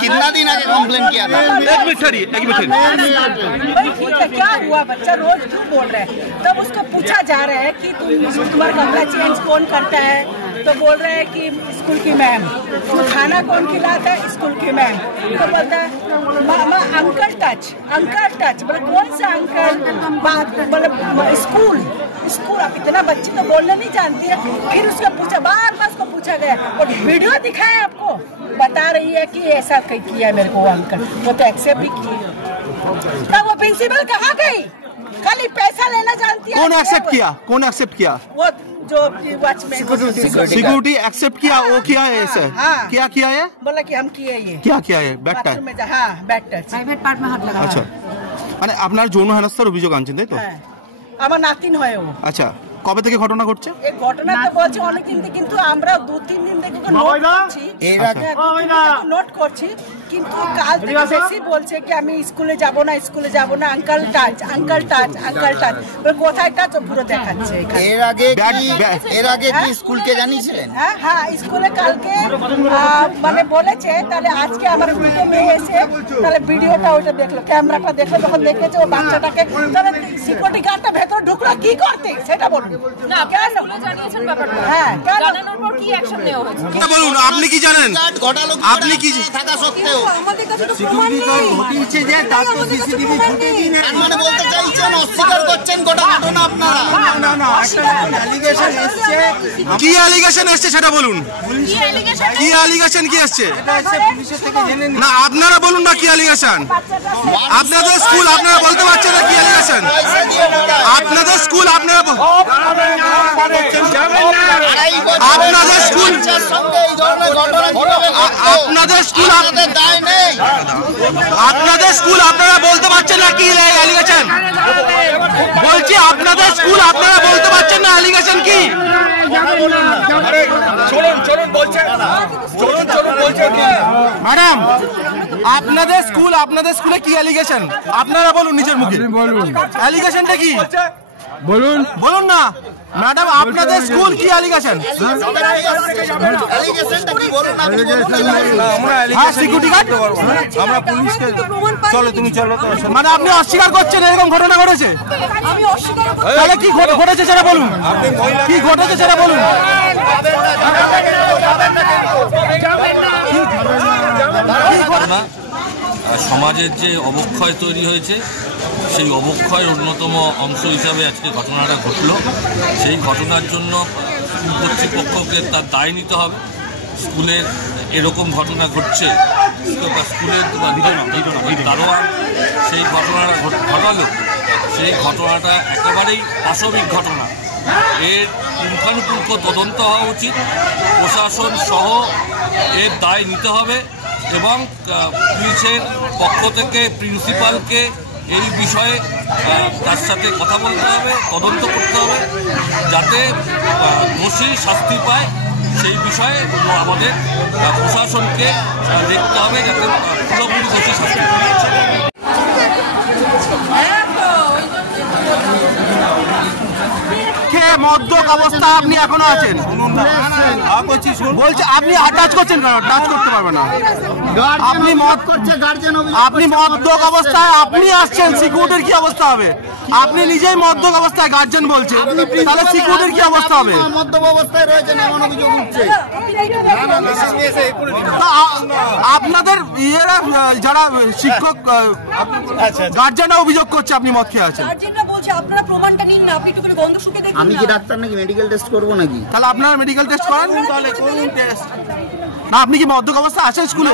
कितना दिन आगे कंप्लेन किया था? एक मिनट क्या हुआ, बच्चा रोज क्यों बोल रहा है? तब उसको पूछा जा रहा है कि तुम्हारा कपड़ा चेंज कौन करता है, तो बोल रहे हैं कि स्कूल की मैम। तो खाना कौन खिलाता है? स्कूल की मैम। तो बोलता है मामा अंकल टच बोले कौन सा अंकल? बोले स्कूल। अब इतना बच्ची तो बोलने नहीं जानती है। फिर उसको पूछा, बार उसको पूछा गया और वीडियो दिखाया आपको, बता रही है कि ऐसा किया मेरे को अंकल। वो तो एक्सेप्ट भी किए। तब वो प्रिंसिपल कहाँ गई? खाली पैसा लेना जानती है। कौन एक्सेप्ट किया? वो जो वॉचमैन सिक्योरिटी एक्सेप्ट किया। वो किया है ऐसे? क्या किया है? बोला कि हम किए ये। क्या किया है? Bad touch. हाँ, बैड टच। प्राइवेट पार्ट में हाथ लगा। আচ্ছা, মানে আপনার যৌন হেনস্থার অভিযোগ আনছেন তাই তো? আমার নাতিন হয় ও। আচ্ছা, কবে থেকে ঘটনা ঘটছে? এই ঘটনা তো বলছে অনেক দিন থেকে, কিন্তু আমরা 2-3 দিন থেকে নোট করছি, কিন্তু কাল থেকে বেশি বলছে কি আমি স্কুলে যাব না আঙ্কেল টাচ কোথায় টাচ পুরো দেখাচ্ছে। এর আগে কি স্কুলকে জানিয়েছিলেন? হ্যাঁ, স্কুলে কালকে মানে বলেছে। তাহলে আজকে আমার দুটো মেয়ে এসে তাহলে ভিডিওটা ওইটা দেখলো, ক্যামেরাটা দেখলো, যখন দেখেছে ও বাচ্চাটাকে, তাহলে সিকিউরিটি গার্ডটা ভেতর ঢুকলো কি করতে সেটা বলুন। বলুন, আপনি কি জানেন? আপনি কি থাকা সত্ত্বেও আমাদের কাছে তো প্রমাণ নেই। ঘটিয়েছে যে তার তো সিসিটিভি ফুটেজ নেই। মানে বলতে চাইছেন অস্বীকার করছেন গোটা ঘটনা আপনারা? না, অ্যালিগেশন এসেছে। কি অ্যালিগেশন এসেছে সেটা বলুন। কি অ্যালিগেশন কি এসেছে? এটা এসে পুলিশের থেকে জেনে নিন। না, আপনারা বলুন না কি অ্যালিগেশন। আপনাদের স্কুল আপনারা বলতে পারছেন না কি অ্যালিগেশন? আপনাদের স্কুল আপনারা বলতে পারছেন না কি অ্যালিগেশন? বলছি আপনাদের স্কুল আপনারা বলতে পারছেন না অ্যালিগেশন কি? ম্যাডাম, আপনাদের স্কুলে কি অ্যালিগেশন আপনারা বলুন নিজের মুখে। অ্যালিগেশনটা কি বলুন না ম্যাডাম, আপনাদের স্কুল কি অ্যালিগেশন? হ্যাঁ, সিকিউরিটি গার্ড আমরা পুলিশকে চলো তুমি চলো। মানে আপনি অস্বীকার করছেন এরকম ঘটনা ঘটেছে? তাহলে কি ঘটেছে সেটা বলুন। কি ঘটেছে সেটা বলুন। সমাজের যে অবক্ষয় তৈরি হয়েছে সেই অবক্ষয়ের অন্যতম অংশ হিসাবে আজকে ঘটনাটা ঘটল। সেই ঘটনার জন্য কর্তৃপক্ষকে তার দায় নিতে হবে। স্কুলের এরকম ঘটনা ঘটছে, স্কুলের দারোয়ান সেই ঘটনাটা ঘটালো, সেই ঘটনাটা একেবারেই পাশবিক ঘটনা। এর পুঙ্খানুপুঙ্খ তদন্ত হওয়া উচিত। প্রশাসন সহ এর দায় নিতে হবে এবং পুলিশের পক্ষ থেকে প্রিন্সিপালকে এই বিষয়ে তার সাথে কথা বলতে হবে, তদন্ত করতে হবে, যাতে দোষী শাস্তি পায়। সেই বিষয়ে আমাদের প্রশাসনকে দেখতে হবে যাতে পুরোপুরি দোষী শাস্তি পায়। মদ্যপ অবস্থায় আপনি এখনো আছেন? বলছে আপনি টাচ করছেন কেন? টাচ করতে পারবে না। আপনি মদ্যপ অবস্থায় আপনি আসছেন, সিকিউরিটির কি অবস্থা হবে? আপনি নিজেই মদ্যপ অবস্থায় গার্জেন বলছেন, তাহলে সিকিউরিটির কি অবস্থা হবে? মদ্যপ অবস্থায় রয়েছেন এমন অভিযোগ উঠছে। আপনাদের ইয়েরা যারা শিক্ষক গার্জেনরা অভিযোগ করছে আপনি মদ খেয়ে আছেন। আপনারা প্রমাণটা নিন না, আপনি একটু করে গন্ধ শুকে দেখুন। আমি কি ডাক্তার নাকি মেডিকেল টেস্ট করবো নাকি? তাহলে আপনারা মেডিকেল টেস্ট করান। না, আপনি কি মদ্যপ অবস্থায় আসেন স্কুলে?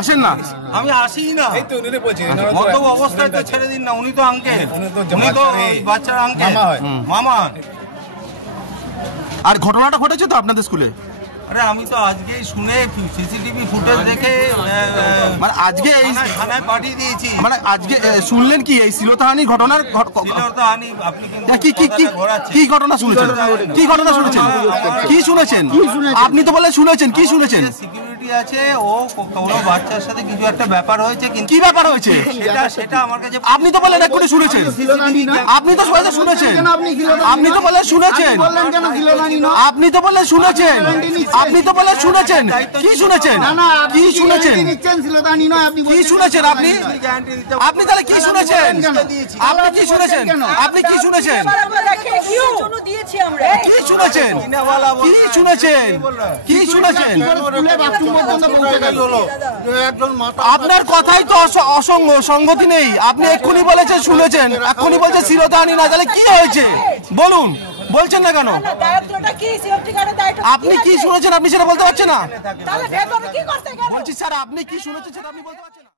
আসেন না? আমি আসি না। এই তো উনি বলছেন মদ্যপ অবস্থায় তো ছেড়ে দিন না। উনি তো আঙ্কেল, উনি তো বাচ্চার আঙ্কেল, মামা। আর ঘটনাটা ঘটেছে তো আপনাদের স্কুলে? আরে আমি তো আজকেই শুনে সিসিটিভি ফুটেজ দেখে মানে আজকে এই থানায় পাঠিয়ে দিয়েছি। মানে আজকে শুনলেন কি এই শ্লীলতাহানির ঘটনার? শ্লীলতাহানি আপনি কি ঘটনা শুনেছেন? কি ঘটনা শুনেছেন? কি শুনেছেন? আপনি তো বলে শুনেছেন, কি শুনেছেন? সিকিউরিটি গ্যারান্টি আছে ও কোনো বাচ্চার সাথে কিছু একটা ব্যাপার হয়েছে, কিন্তু কি ব্যাপার হয়েছে সেটা আমার কাছে আপনি তো বললেন এক্ষুনি শুনেছেন, আপনি তো সবাই শুনেছেন, আপনি তো বললেন শুনেছেন, আপনি তো বললেন শুনেছেন, আপনি তো বললেন শুনেছেন, কি শুনেছেন, কি শুনেছেন, কি শুনেছেন আপনি, আপনি তাহলে কি শুনেছেন, আপনি কি শুনেছেন, আপনি কি শুনেছেন, জন্য দিয়েছি আমরা। কি শুনেছেন, কি শুনেছেন, কি শুনেছেন, আপনার কথাই তো সংগতি নেই। আপনি এক্ষুনি বলেছেন শুনেছেন, এক্ষুনি বলছেন শিরোধানি না, তাহলে কি হয়েছে বলুন, বলছেন না কেন? আপনি কি শুনেছেন আপনি সেটা বলতে পারছেন না? বলছি স্যার আপনি কি শুনেছেন সেটা আপনি বলতে পারছেন না?